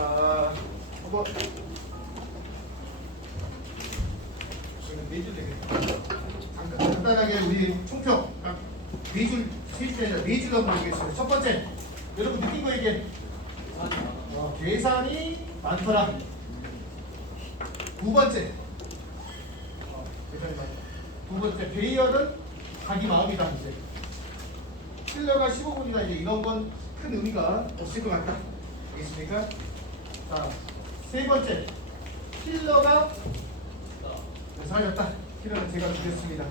자, 한번 네줄 되겠다. 간단하게 우리 총평 네줄 세줄이 아니라 네줄 한번 보겠습니다. 첫 번째, 여러분 느낀 거 얘기해. 계산이 많더라. 두 번째, 두 번째, 베이얼은 자기 마음이다. 이제 킬러가 15분이다. 이제 이런 건 큰 의미가 없을 것 같다. 알겠습니까? 자, 세 번째, 킬러가 사라졌다. 킬러는 제가 죽였습니다.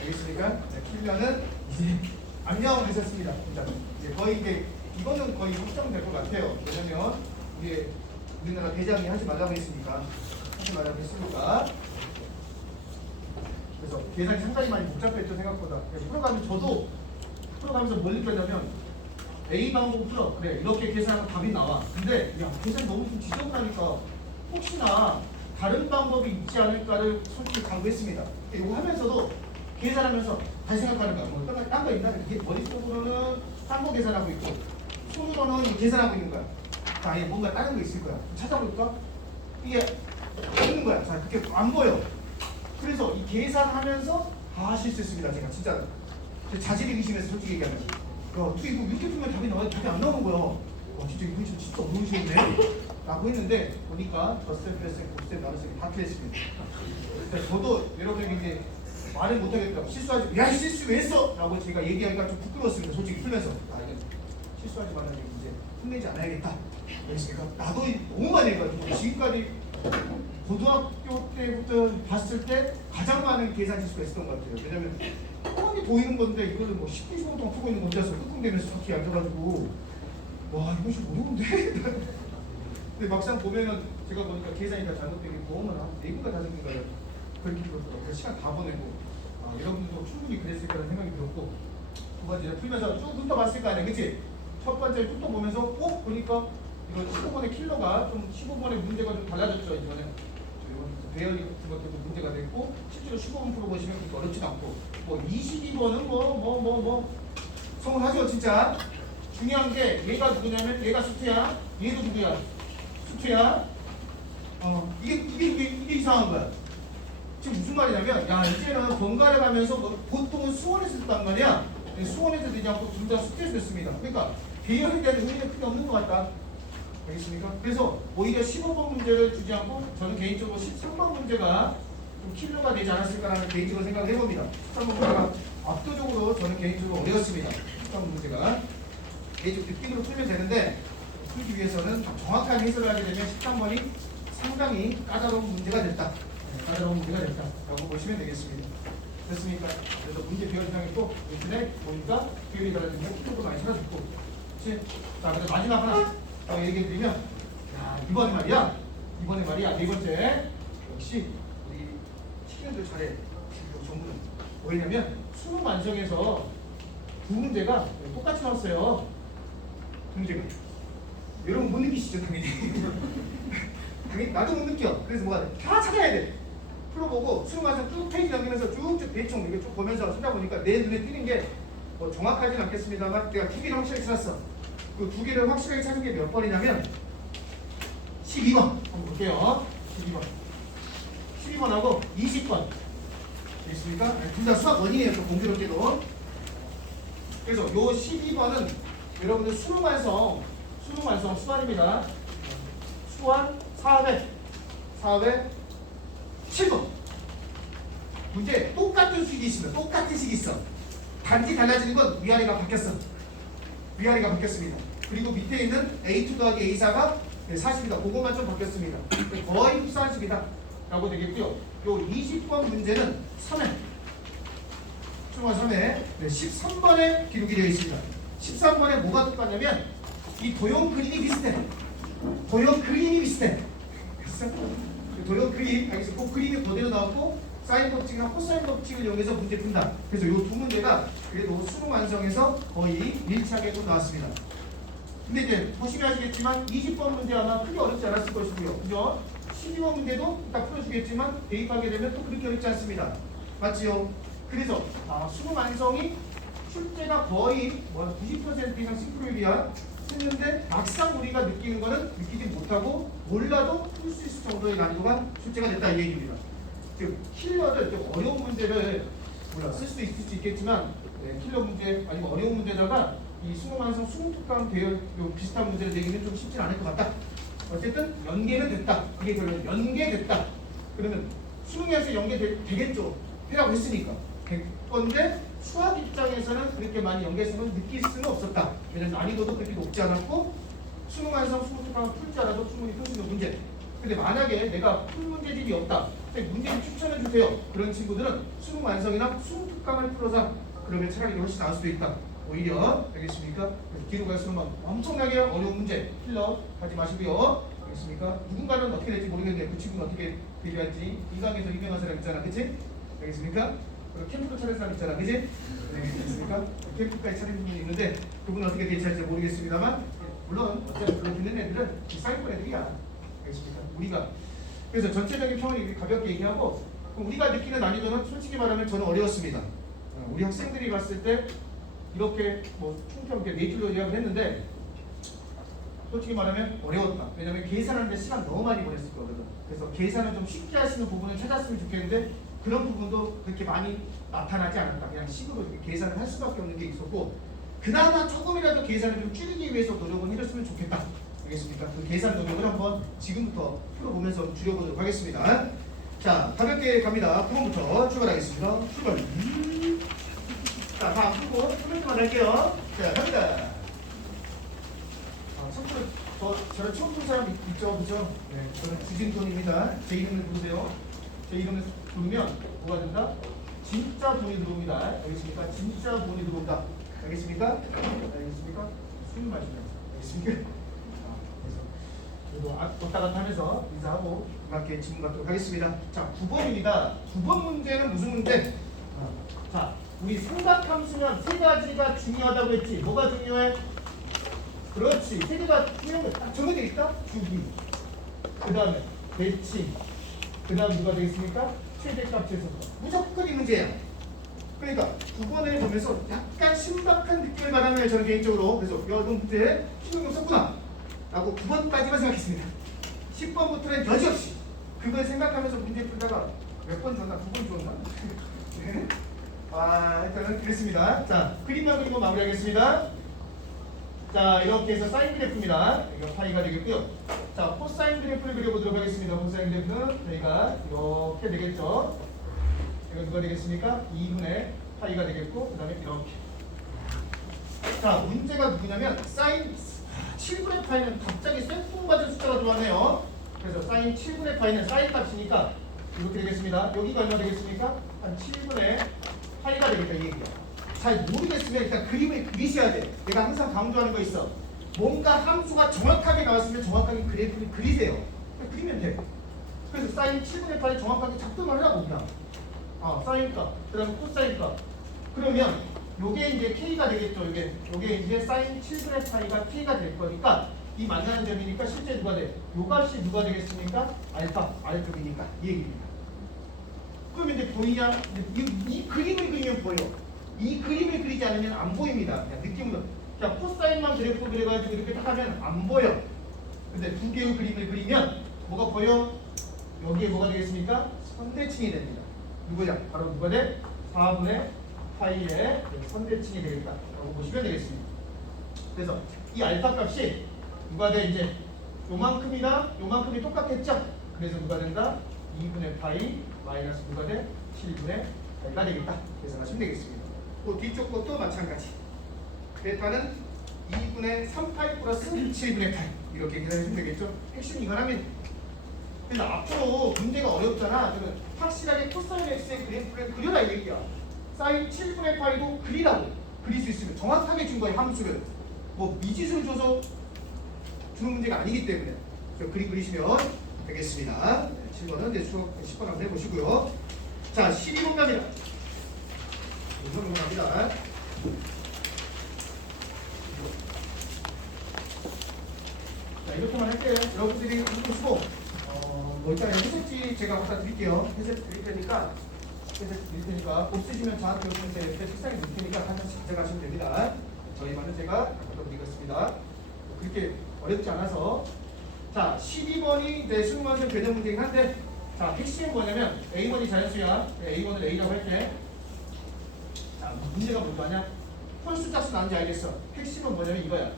알겠습니까? 네, 킬러는 이제 안녕하셨습니다. 이제 거의 이제 이거는 거의 확정될 것 같아요. 왜냐면 이게 우리나라 대장이 하지 말라고 했으니까 그래서 계산이 상당히 많이 복잡했죠. 생각보다. 풀어가면서 뭘 느꼈냐면 A 방법 풀어. 그래, 이렇게 계산하면 답이 나와. 근데 야, 계산이 너무 좀 지저분하니까 혹시나 다른 방법이 있지 않을까를 솔직히 강구했습니다. 이거 하면서도 계산하면서 다시 생각하는 거야. 뭐 딴 거 있나? 이게 머릿속으로는 딴 거 계산하고 있고 손으로는 계산하고 있는 거야. 자, 아예 뭔가 다른 거 있을 거야. 찾아볼까? 이게 없는 거야. 자, 그렇게 안 보여. 그래서 이 계산하면서 실수했습니다. 제가 진짜 자질이 의심해서 솔직히 얘기하면. 이거 이렇게 풀면 답이 안 나오는 거야. 진짜 이거 진짜 어려운 시험이네. 라고 했는데 보니까 덧셈, 플랫셈, 곱셈, 나눗셈이 다 틀렸습니다. 저도 여러분에게 이제 말을 못하겠다. 실수하지, 야 실수 왜 했어? 라고 제가 얘기하기가 좀 부끄러웠습니다. 솔직히 풀면서. 이건 실수하지 말라는 얘기 이제 혼내지 않아야겠다. 그래서 나도 너무 많이 해가지고 지금까지 고등학교 때부터 봤을 때 가장 많은 계산 실수가 있었던 것 같아요. 왜냐면 뻔히 보이는 건데 이거를 뭐 10분, 15분 동안 풀고 있는 건데서 끙끙대면서 저렇게 앉아가지고 와 이거 좀 어려운데? 근데 막상 보면은 제가 보니까 계산이 다 잘못된 게 보험은 한 4분과 5분가를 그렇게 들었더라고요. 시간 다 보내고 여러분들도 충분히 그랬을 거라는 생각이 들었고 두 번째 풀면서 쭉 훑어봤을 거 아니야, 그치? 첫 번째 훑어보면서 보니까 이거 15번의 킬러가 좀 15번의 문제가 좀 달라졌죠. 이번에 배열이 같은 것들도 문제가 됐고 실제로 15번 풀어보시면 그렇게 어렵지도 않고 뭐 22번은 성공하죠. 진짜 중요한 게 얘가 누구냐면 얘가 수트야, 얘도 누구야? 수트야. 이게 이상한 거야. 지금 무슨 말이냐면 야 이제는 번갈아 가면서 보통은 수원에서 썼단 말이야. 수원에서 되지 않고 둘 다 수트에서 됐습니다. 그러니까 배열에 대한 의미는 크게 없는 것 같다. 알겠습니까? 그래서 오히려 15번 문제를 주지 않고 저는 개인적으로 13번 문제가 좀 킬러가 되지 않았을까라는 개인적으로 생각을 해봅니다. 13번 문제가 압도적으로 저는 개인적으로 어려웠습니다. 13번 문제가 개인적 느낌으로 풀면 되는데 풀기 위해서는 정확한 해석을 하게 되면 13번이 상당히 까다로운 문제가 됐다. 까다로운 문제가 됐다라고 보시면 되겠습니다. 됐습니까? 그래서 문제 배열상에 또 인터넷 보니까 배열이 달라진 거 키도 많이 사라졌고 그치? 자, 그래서 마지막 하나 얘기해드리면 이번에 말이야 네 번째 역시 우리 시민들 잘해. 전부는 뭐냐면 수능 완성에서 두 문제가 똑같이 나왔어요. 문제가 여러분 못 느끼시죠? 당연히 나도 못 느껴. 그래서 뭐가 돼? 다 찾아야 돼. 풀어보고 수능 완성 쭉 페이지 넘기면서 쭉쭉 대충 이렇게 쭉 보면서 찾아보니까 내 눈에 띄는 게 뭐 정확하지는 않겠습니다만 내가 두 개를 확실하게 찾았어. 그 두 개를 확실하게 찾은 게 몇 번이냐면 12번 한번 볼게요. 12번하고 20번 됐습니까? 둘 다 수학 원이에요. 또 공교롭게도. 그래서 요 12번은 여러분들 수능 완성 수완입니다. 수완 4회 7번 문제 똑같은 식이 있습니다. 똑같은 식이 있어. 단지 달라지는 건 위아래가 바뀌었습니다. 그리고 밑에 있는 A2 더하기 A4가 40이다. 그것만 좀 바뀌었습니다. 거의 흡사한 식이다 라고 되겠고요. 요 20번 문제는 3회 수능원 3회 13번에 기록이 되어 있습니다. 13번에 뭐가 똑같냐면 이 도형 그림이 비슷해. 그래서 도형 그림 알겠어. 그 그림이 그대로 나왔고 사인 법칙이나 코사인 법칙을 이용해서 문제 푼다. 그래서 이 두 문제가 그래도 수능 완성에서 거의 일치하게 좀 나왔습니다. 근데 이제 보시면 아시겠지만 20번 문제 아마 크게 어렵지 않았을 것이고요. 그죠? 12번 문제도 딱 풀어주겠지만 대입하게 되면 또 그렇게 어렵지 않습니다. 맞지요? 그래서 수능 완성이 출제가 거의 90% 이상 싱크로율이야. 했는데 막상 우리가 느끼는 거는 느끼지 못하고 몰라도 풀 수 있을 정도의 난이도가 출제가 됐다 이 얘기입니다. 즉 킬러들 좀 어려운 문제를 쓸 수도 있을 수 있겠지만 킬러 문제 아니면 어려운 문제다가 이 수능완성 수능특강 대열 비슷한 문제를 내기는 좀 쉽지 않을 것 같다. 어쨌든 연계는 됐다. 이게 그러면 연계됐다. 그러면 수능에서 연계되겠죠. 해라고 했으니까. 될 건데 수학 입장에서는 그렇게 많이 연계성을 느낄 수는 없었다. 왜냐면 난이도도 그렇게 높지 않았고 수능완성 수능특강을 풀 줄 알아도 충분히 풀 수 있는 문제. 근데 만약에 내가 풀 문제집이 없다. 문제를 추천해 주세요. 그런 친구들은 수능완성이나 수능특강을 풀어서 그러면 차라리 훨씬 나을 수도 있다. 오히려 알겠습니까? 뒤로 갈수록 엄청나게 어려운 문제 킬러 하지 마시고요. 알겠습니까? 누군가는 어떻게 될지 모르겠는데 그 친구는 어떻게 대비할지 이강에서 유명한 사람 있잖아, 그치? 알겠습니까? 캠프도 차린 사람 있잖아, 그치? 네, 알겠습니까? 캠프까지 차린 분이 있는데 그분은 어떻게 대처할지 모르겠습니다만 물론 어차피 그런 있는 애들은 비싸이권 애들이야. 알겠습니까? 우리가 그래서 전체적인 평을 가볍게 얘기하고 우리가 느끼는 난이도는 솔직히 말하면 저는 어려웠습니다. 우리 학생들이 봤을 때 이렇게 총평 이렇게 네줄로 이야기를 했는데 솔직히 말하면 어려웠다. 왜냐면 계산하는데 시간 너무 많이 보냈을 거거든. 그래서 계산을 좀 쉽게 할 수 있는 부분을 찾았으면 좋겠는데 그런 부분도 그렇게 많이 나타나지 않았다. 그냥 식으로 계산을 할 수밖에 없는 게 있었고 그나마 조금이라도 계산을 좀 줄이기 위해서 노력을 해줬으면 좋겠다. 알겠습니까? 그 계산 노력을 한번 지금부터 풀어보면서 줄여보도록 하겠습니다. 자, 가볍게 갑니다. 9번부터 출발하겠습니다. 출발. 자, 다 풀고 코멘트만 할게요. 자, 갑니다. 참고로 저를 처음 본 사람 있죠, 그죠? 네, 저는 주진돈입니다. 제 이름을 부르세요. 제 이름을 부르면 뭐가 된다? 진짜 돈이 들어옵니다. 알겠습니까? 진짜 돈이 들어온다. 알겠습니까? 알겠습니까? 술 마시면서. 알겠습니까? 그래서 왔다 갔다 하면서 인사하고 맞게 질문 받도록 하겠습니다. 자, 9번입니다. 9번 문제는 무슨 문제? 자, 우리 삼각함수면 세 가지가 중요하다고 했지. 뭐가 중요해? 그렇지. 세 개가 중요한 거 딱 정해져 있다? 주기. 그 다음에 대칭. 그 다음 누가 되겠습니까? 최대값 최소값. 무조건 이 문제야. 그러니까 9번을 보면서 약간 신박한 느낌을 받았네요. 저는 개인적으로. 그래서 이런 문제에 신경 썼구나 라고 9번까지만 생각했습니다. 10번부터는 여지없이 그걸 생각하면서 문제 풀다가 몇 번 줬나? 9번 줬나? 네. 일단은 그랬습니다. 자, 그림만 그리고 마무리하겠습니다. 자, 이렇게 해서 사인 그래프입니다. 이거 파이가 되겠고요. 자, 코사인 그래프를 그려보도록 하겠습니다. 코사인 그래프는 저희가 이렇게 되겠죠. 이거 누가 되겠습니까? 2분의 파이가 되겠고, 그 다음에 이렇게. 자, 문제가 누구냐면 사인 7분의 파이는 갑자기 쇠풍 맞은 숫자가 들어왔네요. 그래서 사인 7분의 파이는 사인 값이니까 이렇게 되겠습니다. 여기가 얼마 되겠습니까? 한 7분의 파이가 되겠다 이 얘기야. 잘 모르겠으면 일단 그림을 그리셔야 돼. 내가 항상 강조하는 거 있어. 뭔가 함수가 정확하게 나왔으면 정확하게 그래프를 그리세요. 그리면 돼. 그래서 사인 7분의 파이 정확하게 작동을 하라고 그냥. 사인 값, 그 다음에 코사인 값. 그러면 요게 이제 K가 되겠죠. 요게 이제 사인 7분의 파이가 K가 될 거니까 이 만나는 점이니까 실제 누가 돼? 요 값이 누가 되겠습니까? 알파, R급이니까 이 얘기입니다. 그럼 이제 보이냐? 이 그림을 그리면 보여. 이 그림을 그리지 않으면 안 보입니다. 그냥 느낌으로. 자, 코사인만 그래프 그려가지고 이렇게 딱 하면 안 보여. 근데 두 개의 그림을 그리면 뭐가 보여? 여기에 뭐가 되겠습니까? 선대칭이 됩니다. 누구냐? 바로 누가 돼? 4분의 파이의 선대칭이 되겠다. 라고 보시면 되겠습니다. 그래서 이 알파 값이 누가 돼? 이제 요만큼이나 요만큼이 똑같겠죠? 그래서 누가 된다? 2분의 파이 마이너스 누가 돼? 7분의 파이가 되겠다. 계산하시면 되겠습니다. 또 뒤쪽 것도 마찬가지. 베타는 2분의 3파이 플러스 7분의 파이 이렇게 계산하시면 되겠죠? 핵심 이거라면 그래서 앞으로 문제가 어렵잖아. 그러면 확실하게 코사인 x의 그래프를 그려라 이 얘기야. 사인 7분의 파이도 그리라고. 그릴 수 있으면 정확하게 준 거예요. 함수를. 뭐 미지수를 줘서 주는 문제가 아니기 때문에 그림 그리시면 되겠습니다. 7번은 이제 수업 10번 한번 해보시고요. 자, 12번 갑니다. 12번 갑니다. 자, 이렇게만 할게요. 여러분들이 이거 쓰고 일단 해석지 제가 갖다 드릴게요. 해석 드릴 테니까 없으시면 저한테 오시면 제 옆에 책상에 놓을 테니까 하나씩 가져가시면 됩니다. 저희 반은 제가 갖다 드리겠습니다. 그렇게 어렵지 않아서. 자, 12번이 내 수능관습 개념 문제긴 한데, 자, 핵심은 뭐냐면 A1이 자연수야. A1을 A라고 할게. 자, 문제가 뭘거 아냐? 홀수 짝수 나는지 알겠어. 핵심은 뭐냐면 이거야.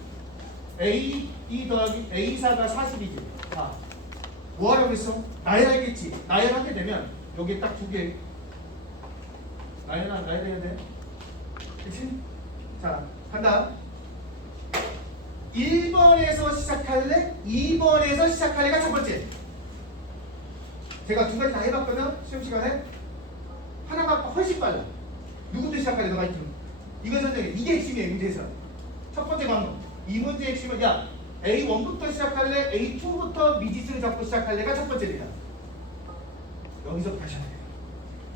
A 2 더하기 A4가 40이지. 자, 뭐 하려고 했어? 나열하겠지. 나열하게 되면 여기 딱 두 개. 나열해야 돼. 그치? 자, 간다. 1번에서 시작할래? 2번에서 시작할래가 첫 번째. 제가 두 가지 다 해봤거든. 시험 시간에. 하나가 훨씬 빨라. 누구부터 시작할래? 너가 있지. 이거 선정해. 이게 핵심이에요. 문제에서. 첫 번째 방법. 이 문제의 핵심은 야 A1부터 시작할래? A2부터 미지수를 잡고 시작할래가 첫 번째입니다. 여기서 다시 하세요.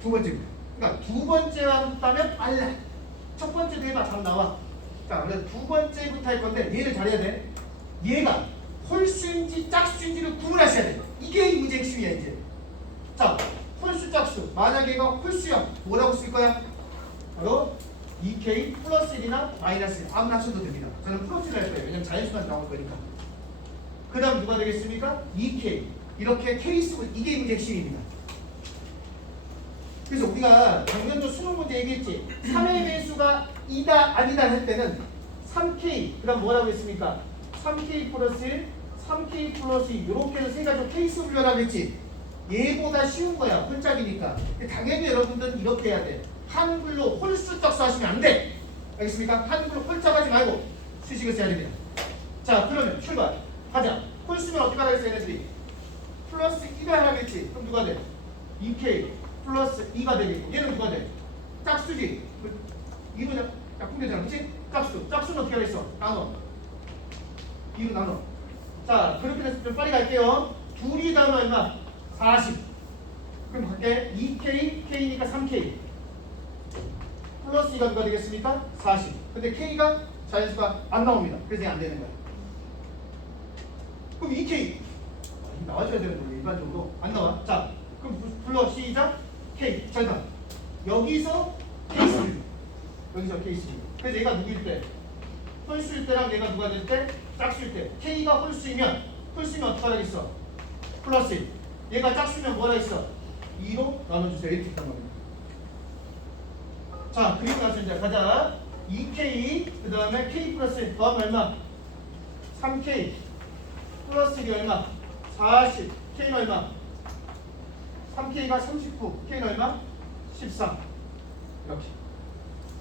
두 번째입니다. 그러니까 두 번째만 했다면 빨라. 첫 번째도 해봐. 답 나와. 자, 그래서 두 번째부터 할 건데 얘를 잘해야 돼. 얘가 홀수인지 짝수인지를 구분하셔야 돼. 이게 이 문제의 핵심이야 이제. 자, 홀수 짝수. 만약에 얘가 홀수야. 뭐라고 쓸 거야? 바로 2K 플러스 1이나 마이너스 1 아무나 하셔도 됩니다. 저는 플러스를 할 거예요. 왜냐면 자연수만 나올 거니까. 그 다음 누가 되겠습니까? 2K. 이렇게 K 쓰고 이게 문제 핵심입니다. 그래서 우리가 작년도 수능 문제 얘기했지. 3의 배수가 2다 아니다 할 때는 3K 그 다음 뭐라고 했습니까? 3K 플러스 1, 3K 플러스 2 이렇게 해서 세 가지로 케이스 분류하라고 했지. 얘보다 쉬운 거야. 홀짝이니까. 당연히 여러분들은 이렇게 해야 돼. 한글로 홀수 짝수 하시면 안 돼. 알겠습니까? 한글로 홀짝하지 말고 수식을 써야 됩니다. 자, 그러면 출발. 가자. 홀수면 어떻게 하라고 했어 얘네들이? 플러스 2가 하라겠지. 그럼 누가 돼? 2K 플러스 2가 되겠고 얘는 누가 돼? 짝수지. 이거는 약분되잖아. 그치? 짝수. 짝수는 어떻게 하겠어? 나눠. 2로 나눠. 자, 그렇게 해서 좀 빨리 갈게요. 둘이 나눠 얼마? 40. 그럼 갈게. 2K, K니까 3K. 플러스 2가 누가 되겠습니까? 40. 근데 K가 자연수가 안 나옵니다. 그래서 이게 안 되는 거야. 그럼 2K. 나와줘야 되는 거예요. 일반적으로. 안 나와. 자, 그럼 불러. 시작. K. 잘 봐. 여기서 케이스. 여기서 케이스. 그래서 얘가 누구일 때? 홀수일 때랑 얘가 누가 될 때? 짝수일 때. K가 홀수이면 어떻게 하겠어? 플러스 1. 얘가 짝수면 뭐라 했어? 2로 나눠주세요. 이렇게 했단 말이야. 자, 그리고 나서 이제 가자. 2K 그 다음에 K 플러스 1 더하면 얼마? 3K 플러스 1이 얼마? 40. K는 얼마? 3K가 39. K는 얼마? 13. 이렇게.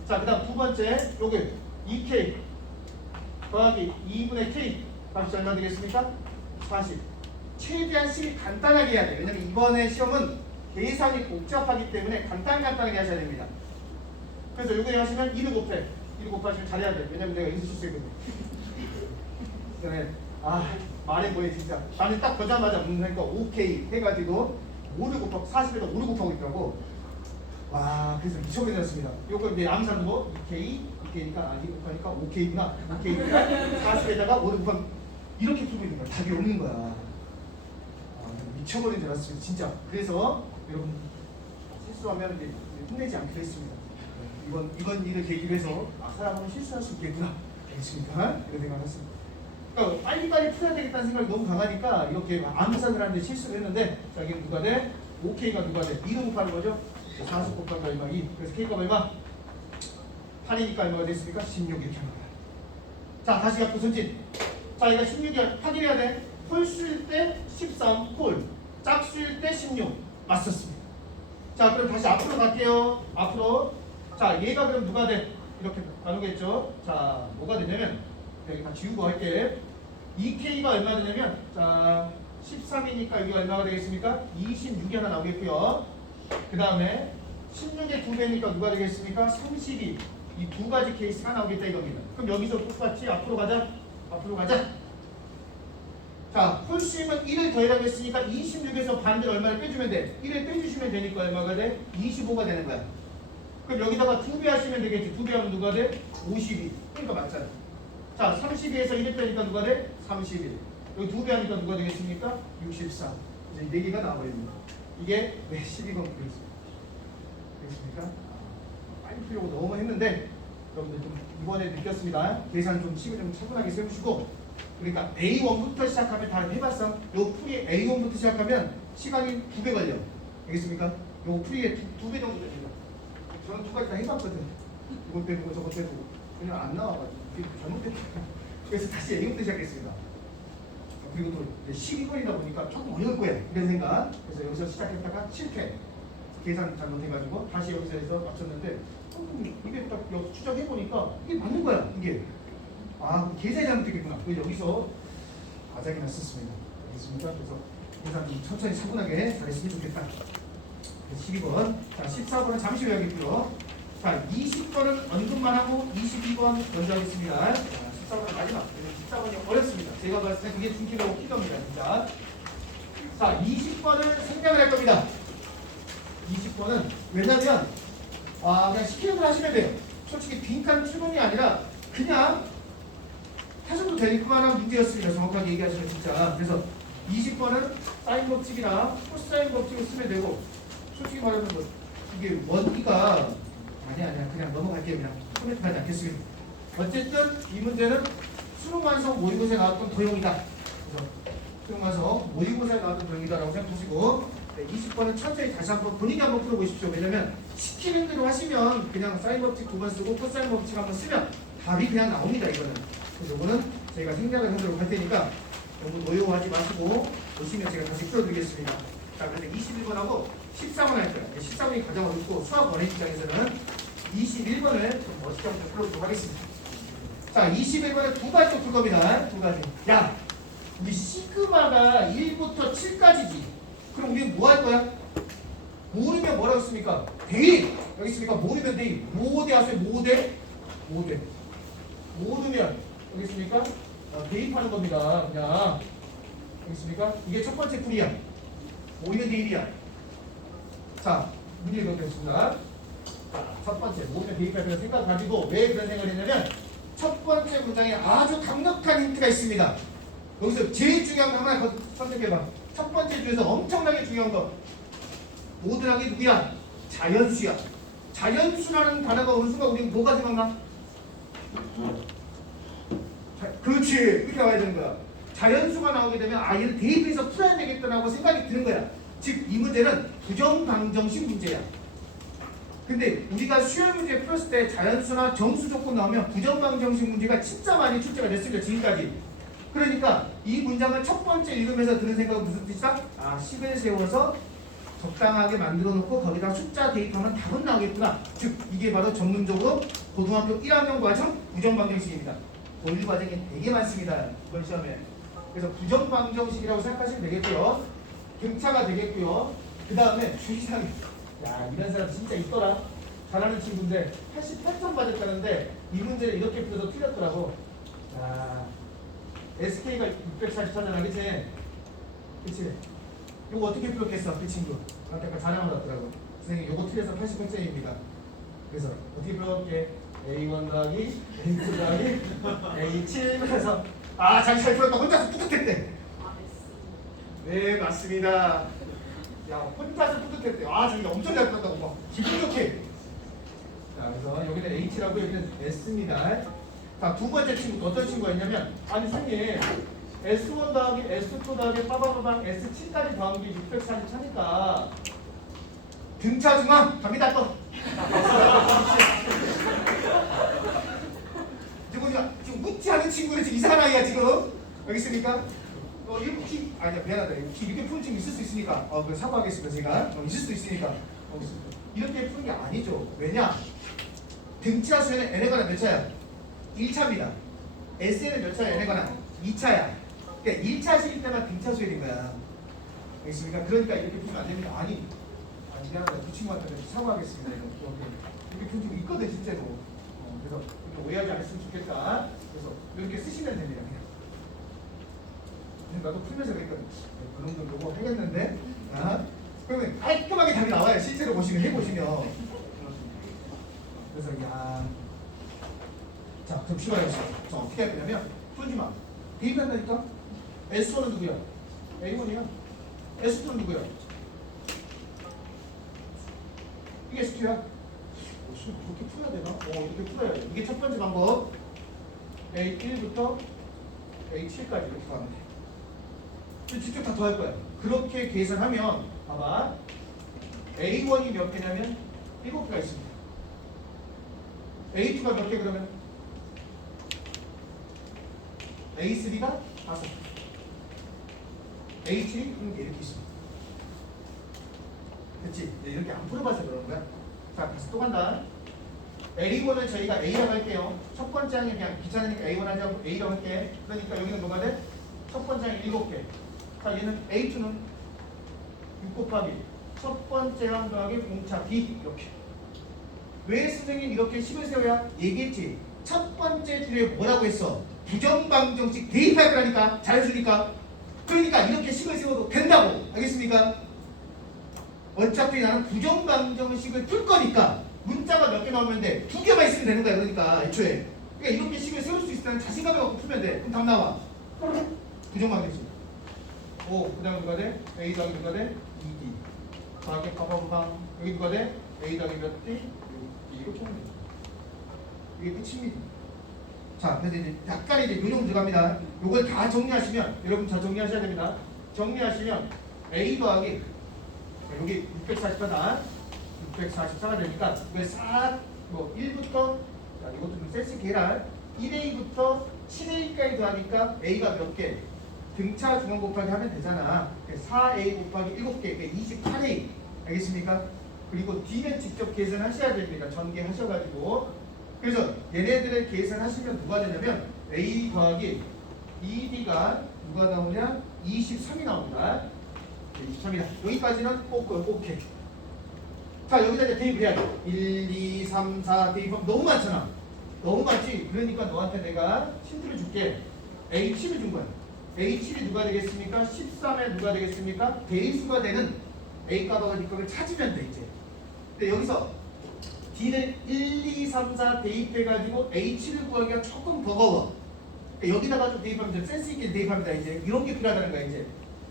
자, 그 다음 두 번째 요게 2K 더하기 2분의 K 값이 얼마 되겠습니까? 40. 최대한 식이 간단하게 해야 돼요. 왜냐면 이번에 시험은 계산이 복잡하기 때문에 간단하게 하셔야 됩니다. 그래서 요거 하시면 2를 곱해. 2를 곱하시면 잘해야 돼. 왜냐면 내가 인수 실수했거든. 그래. 말해 뭐해 진짜. 나는 딱 보자마자 그러니까 5K 해가지고 5를 곱하고 40에다 5를 곱하고 있더라고. 와, 그래서 미쳐버렸습니다. 요거 이제 암산 거 2K니까 2 곱하니까 5K구나. 5K니까 40에다가 5를 곱하면 이렇게 풀고 있는 거야. 답이 없는 거야. 미쳐버린 줄 알았어요. 진짜. 그래서 여러분 실수하면 이제 혼내지 않기로 했습니다. 이번 일을 계기로 해서 사람은 실수할 수 있겠구나. 알겠습니까? 이런 생각을 했습니다. 그러니까 빨리빨리 풀어야 되겠다는 생각이 너무 강하니까 이렇게 암산을 하는데 실수를 했는데 자, 이게 누가 돼? 5K가 누가 돼? 2로 곱하는 거죠? 40 곱하기 얼마? 2. 그래서 K가 얼마? 8이니까 얼마가 됐습니까? 16 이렇게 하는 거야. 자, 다시 앞으로 손짓. 자, 이거 16이야. 확인해야 돼. 홀수일 때 13, 홀. 짝수일 때 16. 맞췄습니다. 자, 그럼 다시 앞으로 갈게요. 앞으로. 자, 얘가 그럼 누가 돼? 이렇게 나누겠죠? 자, 뭐가 되냐면 여기 다 지우고 할게. 2K가 얼마 되냐면 자, 13이니까 여기 얼마가 되겠습니까? 26이 하나 나오겠고요. 그 다음에 16의 2배니까 누가 되겠습니까? 32. 이 두 가지 케이스가 나오겠다 이겁니다. 그럼 여기서 똑같이 앞으로 가자. 앞으로 가자. 자, 홀수이면 1을 더해라고 했으니까 26에서 반대로 얼마를 빼주면 돼? 1을 빼주시면 되니까 얼마가 돼? 25가 되는 거야. 그럼 여기다가 2배 하시면 되겠지. 2배 하면 누가 돼? 52. 그러니까 맞잖아. 자, 32에서 1을 빼니까 누가 돼? 31. 여기 2배 하니까 누가 되겠습니까? 64. 이제 4개가 나와버립니다. 이게 왜 12번 풀렸습니다. 되겠습니까? 빨리 풀려고 너무 했는데 여러분들 좀 이번에 느꼈습니다. 계산 좀 식을 좀 차분하게 세우시고 그러니까 A1부터 시작하면 다 해봤어? 요 풀이 A1부터 시작하면 시간이 2배 걸려. 알겠습니까? 요 풀이에 2배 정도 걸립니다. 저는 2가지 다 해봤거든. 이것 빼보고 저것 빼보고 그냥 안 나와가지고 잘못됐다. 그래서 다시 A1부터 시작했습니다. 그리고 또 12번이다 보니까 조금 어려울 거예요. 이런 생각. 그래서 여기서 시작했다가 실패. 계산 잘못해가지고 다시 여기서 해서 맞췄는데 이게 딱 여기 추적해보니까 이게 맞는 거야. 이게. 아, 계산이 잘못됐겠구나. 그래서 여기서 과장이 났었습니다. 알겠습니까? 그래서 계산 좀 천천히 차분하게 잘했으면 좋겠다. 12번. 자, 14번은 잠시 외우겠고요. 자, 20번은 언급만 하고 22번 먼저 하겠습니다. 자, 14번은 마지막. 14번이 어렵습니다. 제가 봤을 때 그게 중기라고 키겁니다. 진짜. 자, 20번을 생략을 할 겁니다. 20번은 왜냐면 그냥 시키는 걸 하시면 돼요. 솔직히 빈칸 추론이 아니라 그냥 하셔도 될 만한 문제였습니다. 정확하게 얘기하시면 진짜. 그래서 20번은 사인 법칙이나 코사인 법칙을 쓰면 되고 솔직히 말하면 뭐 이게 원기가 아니야 그냥 넘어갈게요. 그냥 코멘트하지 않겠습니다. 어쨌든 이 문제는 수능완성 모의고사에 나왔던 도형이다. 그래서 수능완성 모의고사에 나왔던 도형이다라고 생각하시고 20번은 천천히 다시 한번 본인이 한번 풀어보십시오. 왜냐면 시키는 대로 하시면 그냥 사인 법칙 2번 쓰고 코사인 법칙 한번 쓰면 답이 그냥 나옵니다. 이거는. 그래서 이거는 저희가 생략을 하도록 할 테니까 너무 노여워하지 마시고 보시면 제가 다시 풀어드리겠습니다. 자, 그래서 21번하고 13번 할 거예요. 13번이 가장 어렵고 수학 원의 입장에서는 21번을 좀 멋있게 한번 풀어보도록 하겠습니다. 자, 21번에 두 가지 풀 겁니다. 두 가지. 야, 우리 시그마가 1부터 7까지지. 그럼 우리 뭐 할 거야? 모르면 뭐라고 했습니까? 대입! 여기 있습니까? 모르면 대입. 모대 하세요. 모대. 모르면 여기 있습니까? 대입하는 겁니다. 그냥. 여기 있습니까? 이게 첫 번째 풀이야. 모르면 대입이야. 자, 문제 읽어보겠습니다. 자, 첫 번째. 모르면 대입할 그런 생각 가지고 왜 그런 생각을 했냐면 첫 번째 문장에 아주 강력한 힌트가 있습니다. 여기서 제일 중요한 거 하나 선택해봐. 첫 번째 중에서 엄청나게 중요한 거. 모든 게 누구야? 자연수야. 자연수라는 단어가 오는 순간 우리는 뭐가 생각나? 그렇지. 이렇게 나와야 되는 거야. 자연수가 나오게 되면 얘를 대입해서 풀어야 되겠다라고 생각이 드는 거야. 즉, 이 문제는 부정방정식 문제야. 근데 우리가 수열 문제 풀었을 때 자연수나 정수 조건 나오면 부정방정식 문제가 진짜 많이 출제가 됐습니다. 지금까지. 그러니까 이 문장을 첫 번째 읽으면서 드는 생각은 무슨 뜻이다? 10을 세워서 적당하게 만들어 놓고 거기다 숫자 대입하면 답은 나오겠구나. 즉 이게 바로 전문적으로 고등학교 1학년 과정 부정방정식입니다. 고일 과정이 되게 많습니다. 이번 시험에. 그래서 부정방정식이라고 생각하시면 되겠고요. 등차가 되겠고요. 그 다음에 주의사항이 이런 사람 진짜 있더라. 잘하는 친구인데 88점 받았다는데 이 문제를 이렇게 풀어서 틀렸더라고. SK가 644잖아, 그치? 그치? 이거 어떻게 풀었겠어, 그 친구? 아까 자랑을 하더라고. 선생님, 이거 틀려서 88점입니다. 그래서 어떻게 풀어볼게? A1 더하기, A2 더하기, A7 그래서 자기 잘 풀었다. 혼자서 뿌듯했대. 네, 맞습니다. 야, 혼자서 뿌듯했대. 자기가 엄청 잘 풀었다고 막 기분 좋게. 자, 그래서 여기는 H라고 여기는 S입니다. 자, 두 번째 친구 어떤 친구가 있냐면 선생님 S1 더하기 S2 더하기 빠바바방 S7까지 더한 게 644니까 등차 중앙 갑니다 또. 지금 묻지 않은 친구는 지금 이상한 아이야 지금. 여기 있습니까? 이렇게 아니야 미안하다. 이렇게 푸는 친구 있을 수 있으니까 그 사과하겠습니다. 제가 있을 수도 있으니까 이렇게 푸는 게 아니죠. 왜냐? 등차 수에는 n에 관한 몇 차야? 1차입니다. S에는 몇 차야? n에 관한 2차야. 그러니까 1차식일 때만 등차 수열인 거야. 알겠습니까? 그러니까 이렇게 풀면 안 됩니다. 미안하다. 그 친구한테 사과하겠습니다. 이렇게 푸는 친구 있거든 진짜로. 그래서 오해하지 않았으면 좋겠다. 그래서 이렇게 쓰시면 됩니다. 나도 풀면서 그랬거든. 그런 정도 요거 하겠는데. 그러면 깔끔하게 답이 나와요. 실제로 보시면 해보시면. 그래서 자, 그럼 시간이었어. 자, 어떻게 할 거냐면 풀지 마. 대입한다니까. S1은 누구야? A1이야. S2는 누구야? 이게 S2야. 그렇게 풀어야 되나? 이렇게 풀어야 돼. 이게 첫 번째 방법. A1부터 A7까지 이렇게 더하면 돼. 직접 다 더할 거야. 그렇게 계산하면 봐봐. A1이 몇 개냐면 7개가 있습니다. A2가 몇 개 그러면? A3가 5개. A7이 1개 이렇게 있습니다. 그치? 이렇게 안 풀어봐서 그러는 거야. 자, 다시 또 간다. A1을 저희가 A라고 할게요. 첫 번째 항에 그냥 귀찮으니까 A1 하지 않고 A라고 할게. 그러니까 여기는 뭐가 돼? 첫 번째 항에 7개. 자, 얘는 A2는 6 곱하기 첫 번째 항 더하기 공차 B 이렇게. 왜 선생님 이렇게 식을 세워야? 얘기했지. 첫 번째 줄에 뭐라고 했어? 부정방정식 대입할 거라니까. 잘해주니까. 그러니까 이렇게 식을 세워도 된다고. 알겠습니까? 어차피 나는 부정방정식을 풀 거니까 문자가 몇 개 나오면 돼. 2개만 있으면 되는 거야. 그러니까 애초에. 그러니까 이렇게 식을 세울 수 있으면 자신감을 갖고 풀면 돼. 그럼 답 나와. 부정방정식. 오, 그 다음 누가 돼? A 더하기 누가 돼? 2D. 자, 이렇게 가봐봐. 여기 누가 돼? A 더하기 몇 D? 6D. 이렇게 하면 돼. 이게 끝입니다. 자, 그래서 이제 약간 이제 요령 들어갑니다. 요걸 다 정리하시면, 여러분 다 정리하셔야 됩니다. 정리하시면 A 더하기 여기 644다. 644가 되니까 이걸 싹 뭐 1부터 자, 이것도 좀 센스 계란 1A부터 7A까지 더하니까 A가 몇 개? 등차 중앙 곱하기 하면 되잖아. 4A 곱하기 7개, 28A. 알겠습니까? 그리고 D는 직접 계산하셔야 됩니다. 전개하셔가지고. 그래서 얘네들을 계산하시면 누가 되냐면 A 더하기 2D가 누가 나오냐? 23이 나옵니다. 23이다. 여기까지는 꼭 해. 자, 여기다 이제 대입을 해야 돼. 1, 2, 3, 4 대입하면 너무 많잖아. 너무 많지? 그러니까 너한테 내가 힌트를 줄게. A7을 준 거야. A7이 누가 되겠습니까? 13에 누가 되겠습니까? 대입수가 되는 A 값하고 D 값을 찾으면 돼, 이제. 근데 여기서 D를 1, 2, 3, 4 대입해가지고 A7을 구하기가 조금 버거워. 그러니까 여기다가 좀 대입하면 돼. 센스 있게 대입합니다, 이제. 이런 게 필요하다는 거야, 이제.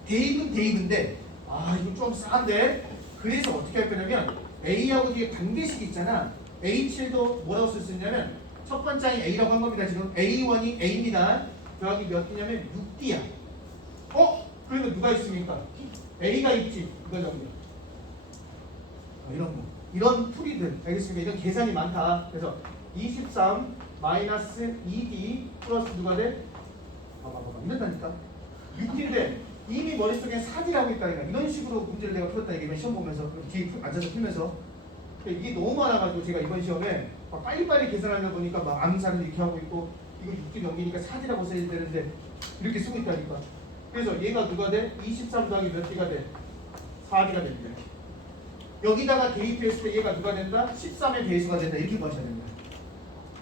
대입은 대입인데, 아, 이거 좀 싼데? 그래서 어떻게 할 거냐면, A하고 뒤에 관계식이 있잖아. A7도 뭐라고 쓸 수 있냐면, 첫 번째 항이 A라고 한 겁니다, 지금. A1이 A입니다. 더하기 몇 D냐면 6D야. 그러면 누가 있습니까? A가 있지. 이거 정도. 이런 거. 이런 풀이들. 알겠습니까? 이런 계산이 많다. 그래서 23 마이너스 2D 플러스 누가 돼? 봐봐. 이런다니까. 6D인데 이미 머릿속에 4D라고 있다니까. 이런 식으로 문제를 내가 풀었다. 이게 시험 보면서. 뒤에 앉아서 풀면서. 이게 너무 많아가지고 제가 이번 시험에 막 빨리빨리 계산하려 보니까 막 암산을 이렇게 하고 있고 이거 6D 넘기니까 4D라고 써야 되는데 이렇게 쓰고 있다니까. 그래서 얘가 누가 돼? 23 더하기 몇 D가 돼? 4D가 됩니다. 여기다가 대입했을 때 얘가 누가 된다? 13의 배수가 된다. 이렇게 보셔야 됩니다.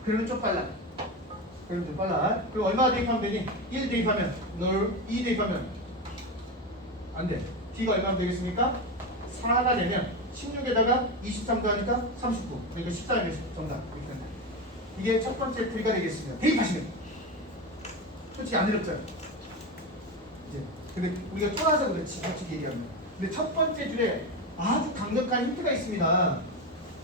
그러면 좀 빨라. 그리고 얼마나 대입하면 되니? 1 대입하면 널 2 대입하면 안 돼. D가 얼마나 되겠습니까? 4가 되면 16에다가 23 더하니까 39. 그러니까 14의 배수 정답. 이렇게 된다. 이게 첫 번째 풀이가 되겠습니다. 대입하시면. 솔직히 안 어렵잖아. 이제 근데 우리가 쫄아서 그렇지 솔직히 얘기하면. 근데 첫 번째 줄에 아주 강력한 힌트가 있습니다.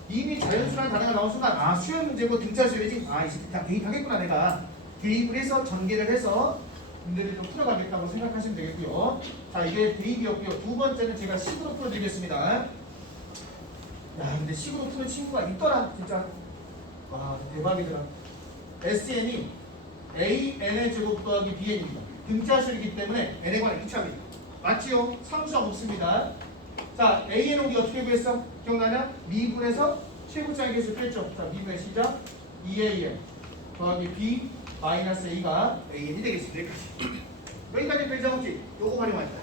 이미 자연수라는 단어가 나온 순간 수열 문제고 등차 수열이지. 이제 다 대입하겠구나 내가. 대입을 해서 전개를 해서 문제를 좀 풀어가겠다고 생각하시면 되겠고요. 자, 이게 대입이었고요. 두 번째는 제가 식으로 풀어드리겠습니다. 야, 근데 식으로 푸는 친구가 있더라 진짜. 와, 대박이더라. SN이 AN의 제곱 더하기 BN입니다. 등차수이기 때문에 N에 관한 이차입니다. 맞지요? 상수가 없습니다. 자, AN은 우리 어떻게 구했어? 기억나냐? 미분에서 최고차의 개수 뺐죠. 자, 미분의 시작 2AN 더하기 B 마이너스 A가 AN이 되겠습니다. 여기까지. 여기까지 뺄 작업지 요거 활용할 거야.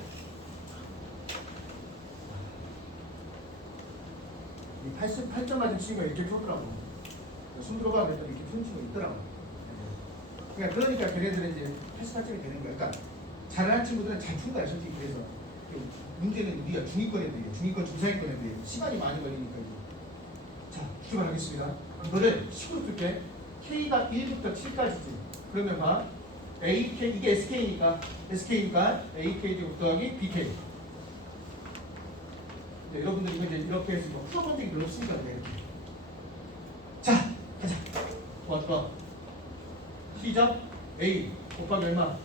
이 88점 맞은 친구가 이렇게 풀더라고. 숨 들어가 그랬더니 이렇게 푸는 친구가 있더라고. 그러니까 걔네들은 이제 88점이 되는 거야. 그러니까 잘하는 친구들은 잘 푼 거야, 솔직히. 그래서 문제는 우리가 중위권에 대해, 중위권, 중상위권에 대해 시간이 많이 걸리니까 이제. 자, 출발하겠습니다. 이거를 식으로 풀게. K가 1부터 7까지지. 그러면 봐. AK, 이게 SK니까 AK 제곱 더하기 BK. 네, 여러분들 이거 이제 이렇게 해서 뭐 풀어본 적이 별로 없으니까 네. 자, 가자. 좋아. 시작. A 곱하기 얼마?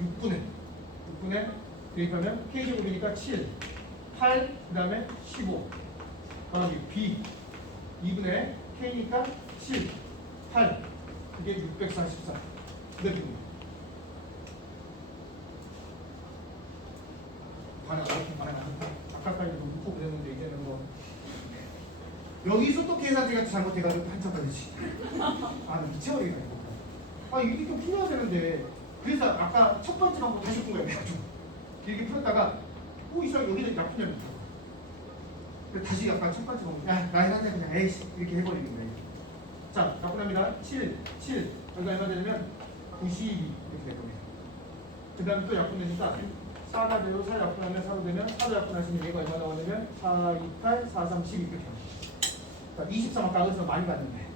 6분의 대입하면 K제곱이니까 7, 8, 그 다음에 15 더하기 B 2분의 K니까 7, 8 그게 644 이렇게 반응 아까까지 좀 묻고 그랬는데 이제는 뭐 여기서 또 계산제가 잘못해가지고 한참 걸리지. 아 미쳐버리겠네. 아 이게 좀 풀어야 되는데 그래서 아까 첫 번째 방법 다시 푼 거야. 그래가지고 이렇게 풀었다가 이 사람 여기다 약분하면 돼. 다시 약간 첫 번째 방법 야 나이 그냥 에이씨 이렇게 해버리는 거예요. 자 약분합니다. 7 여기가 얼마 되냐면 92 이렇게 될 겁니다. 그 다음에 또 약분되니까 4가 되고 4 약분하면 4로 되면 4로 약분하시면 얘가 얼마 나오냐면 4, 2, 8, 4, 3, 12 이렇게 합니다. 23 아까 어디서 많이 봤는데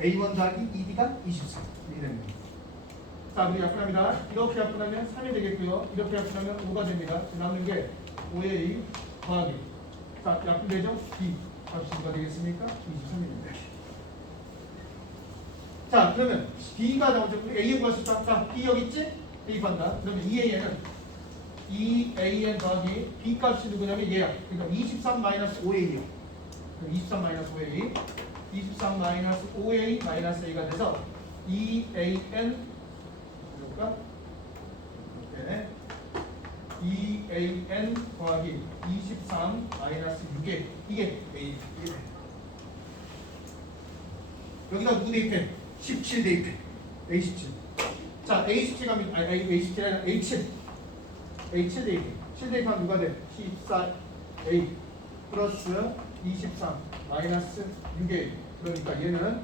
A1 더하기 2B가 23 이렇게 됩니다. 자 우리 약분합니다. 이렇게 약분하면 3이 되겠고요. 이렇게 약분하면 5가 됩니다. 남는 게 5의 A 더하기 자 약분되죠? B 값이 누가 되겠습니까? 23입니다. 자 그러면 B가 나오죠. A의 구할 수 있다. 자 B 여기 있지? 대입한다. 그러면 2AN은 2AN 더하기 B 값이 누구냐면 얘야. 그러니까 23 마이너스 5A요. 23 마이너스 5A 23 마이너스 5A 마이너스 A가 돼서 2AN 볼까? 네. 2AN 더하기 23 마이너스 6A 이게 A 여기다 누구 대입해? 17 대입해 A17 자 A17 가면 A17이 아니라 A7 A7 대입해 7 대입하면 누가 돼? 14A 플러스 23 마이너스 6A 그러니까 얘는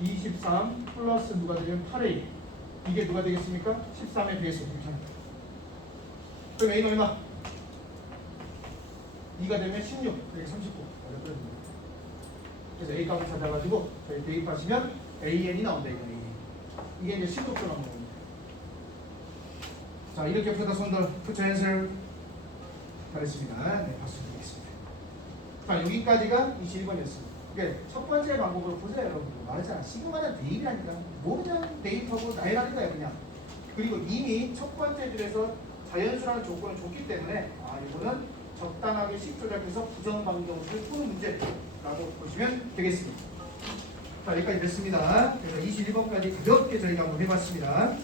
23 플러스 누가 되면 8A 이게 누가 되겠습니까? 13의 배수 이렇게 합니다. 그럼 A는 얼마? 2가 되면 16 여기 39 그래서 A 값을 찾아가지고 대입하시면 AN이 나온다 이게 이제 16도 나오는 겁니다. 자 이렇게 풀다 손들 put your answer 잘했습니다. 네 박수 드리겠습니다. 자 여기까지가 21번이었습니다. 그러니까 첫 번째 방법으로 보세요 여러분. 말했잖아. 시그마는 대입이라니까. 뭐 그냥 대입하고 나열하는 거야 그냥. 그리고 이미 첫 번째 줄에서 자연수라는 조건을 줬기 때문에 이거는 적당하게 식 조작해서 부정방정식을 푸는 문제라고 보시면 되겠습니다. 자 여기까지 됐습니다. 그래서 21번까지 가볍게 저희가 한번 해봤습니다.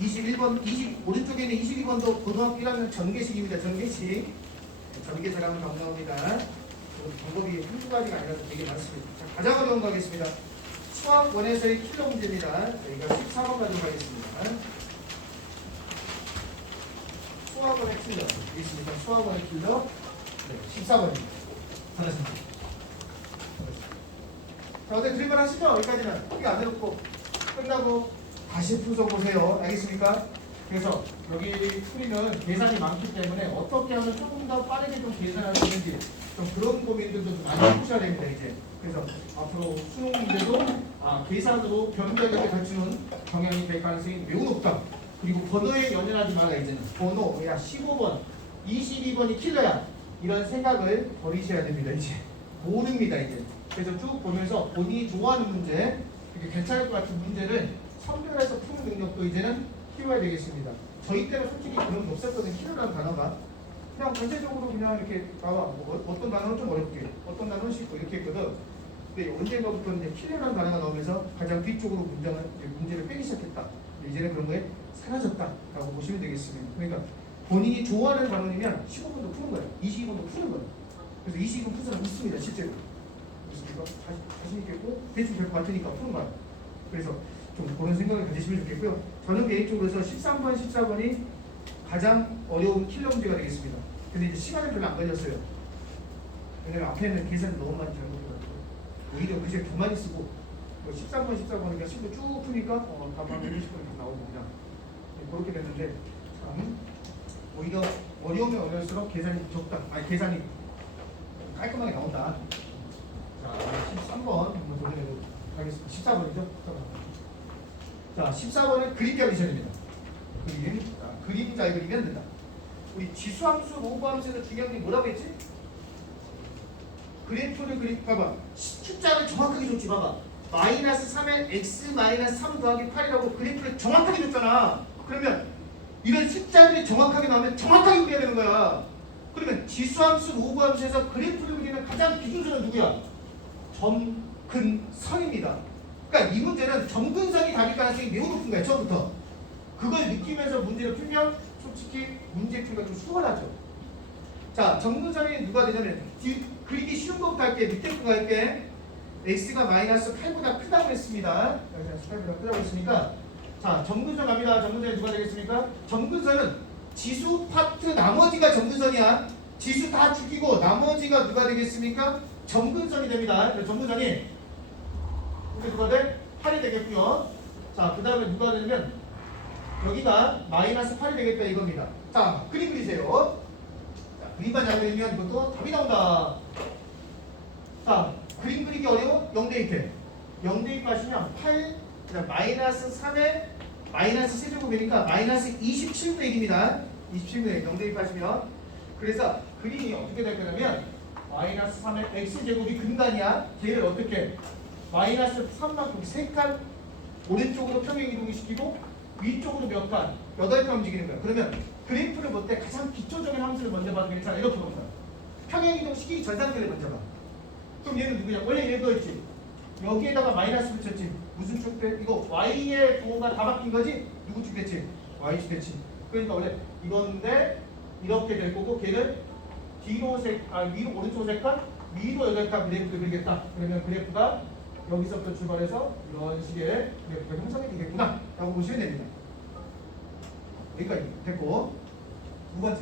21번, 오른쪽에 있는 22번도 고등학교 1학년 전개식입니다. 전개식. 전개사가 한번 나옵니다. 방법이 한두 가지가 아니라서 되게 많습니다. 자, 가장 어려운 거 하겠습니다. 수학 원에서의 킬러 문제입니다. 저희가 14번 가도록 하겠습니다. 수학 원의 킬러. 여기 있습니다. 수학 원의 킬러. 네, 14번입니다. 잘하십니다. 자, 어떻게 드릴만 하시죠? 여기까지는. 크게 안 어렵고. 끝나고 다시 풀어보세요. 알겠습니까? 그래서 여기 풀이는 계산이 많기 때문에 어떻게 하면 조금 더 빠르게 좀 계산할 수 있는지 좀 그런 고민들도 좀 많이 해보셔야 됩니다. 이제 그래서 앞으로 수능 문제도 계산으로 변별력을 갖추는 경향이 될 가능성이 매우 높다. 그리고 번호에 연연하지 마라. 이제는 번호 야 15번 22번이 킬러야 이런 생각을 버리셔야 됩니다. 이제 모릅니다. 이제 그래서 쭉 보면서 본인이 좋아하는 문제 괜찮을 것 같은 문제를 선별해서 푸는 능력도 이제는 키워야 되겠습니다. 저희 때는 솔직히 그런 게 없었거든요. 키워라는 단어가 그냥 전체적으로 그냥 이렇게 나와. 어떤 단어는 좀 어렵게, 어떤 단어는 쉽고 이렇게 했거든. 근데 언젠가부터 이제 키워라는 단어가 나오면서 가장 뒤쪽으로 문제를 빼기 시작했다. 이제는 그런 거에 사라졌다라고 보시면 되겠습니다. 그러니까 본인이 좋아하는 단어이면 15분도 푸는 거예요. 22분도 푸는 거예요. 그래서 22분 푸는 사람 있습니다. 실제로. 그래서 자신 있게 꼭 대충 될 것 같으니까 푸는 거예요. 그래서 좀 그런 생각을 가지시면 좋겠고요. 저는 개인적으로 해서 13번, 14번이 가장 어려운 킬러 문제가 되겠습니다. 근데 이제 시간은 별로 안 걸렸어요. 왜냐면 앞에는 계산을 너무 많이 잘못해가지고 오히려 그제 더 많이 쓰고 13번, 14번 그냥 식으로 쭉 푸니까 가만 120번 이렇게 나오고 그냥 그렇게 됐는데 참 오히려 어려우면 어려울수록 계산이 적다. 계산이 깔끔하게 나온다. 자, 13번 한번 돌려보도록 하겠습니다. 14번이죠? 자, 14번은 그림자 미션입니다. 그림 잘 그리면 된다. 우리 지수함수, 로그함수에서 중요한 게 뭐라고 했지? 그래프를 봐봐. 숫자를 정확하게 줬지. 봐봐. 마이너스 3에 x 마이너스 3 더하기 8이라고 그래프를 정확하게 줬잖아. 그러면 이런 숫자들이 정확하게 나오면 정확하게 그려야 되는 거야. 그러면 지수함수, 로그함수에서 그래프를 그리는 가장 기준선은 누구야? 점근선입니다. 그러니까 이 문제는 점근선이 답일 가능성이 매우 높은 거야, 처음부터. 그걸 느끼면서 문제를 풀면 솔직히 문제 풀기가 좀 수월하죠. 자, 점근선이 누가 되냐면 그리기 쉬운 것부터 할게. 밑에 거 할게. x가 마이너스 8보다 크다고 했습니다. 마이너스 8보다 크다고 했으니까 자, 점근선 갑니다. 점근선이 누가 되겠습니까? 점근선은 지수 파트 나머지가 점근선이야. 지수 다 죽이고 나머지가 누가 되겠습니까? 점근선이 됩니다. 점근선이 이게 누가 돼? 8이 되겠고요. 자, 그 다음에 누가 되냐면 여기가 마이너스 8이 되겠다 이겁니다. 자, 그림 그리세요. 자, 그림만 잘 그리면 이것도 답이 나온다. 자, 그림 그리기 어려워? 0대입해. 0대입 하시면 8, 마이너스 3에 마이너스 세제곱이니까 마이너스 27분의 1입니다. 27분의 1, 0대입 하시면. 그래서 그림이 어떻게 될 거냐면 마이너스 3의 x제곱이 근간이야. 걔를 어떻게? 마이너스 3만큼 3칸 오른쪽으로 평행 이동시키고 위쪽으로 몇 칸? 8칸 움직이는 거야. 그러면 그래프를 볼 때 가장 기초적인 함수를 먼저 봐도 괜찮아. 이렇게 본 거야. 평행 이동시키기 전 상태를 먼저 봐. 그럼 얘는 누구냐? 원래 얘거였지. 여기에다가 마이너스 붙였지. 무슨 쪽 빼? 이거 y의 부호가 다 바뀐 거지? 누구 쪽 뺐지? y 쪽 뺐지. 그러니까 원래 이건데 이렇게 될 거고 걔는 위로 오른쪽 색깔 위로 8칸 그래프를 그리겠다. 그러면 그래프가 여기서부터 출발해서 이런 식의 그래프가 형성이 되겠구나 라고 보시면 됩니다. 여기까지 됐고 두 번째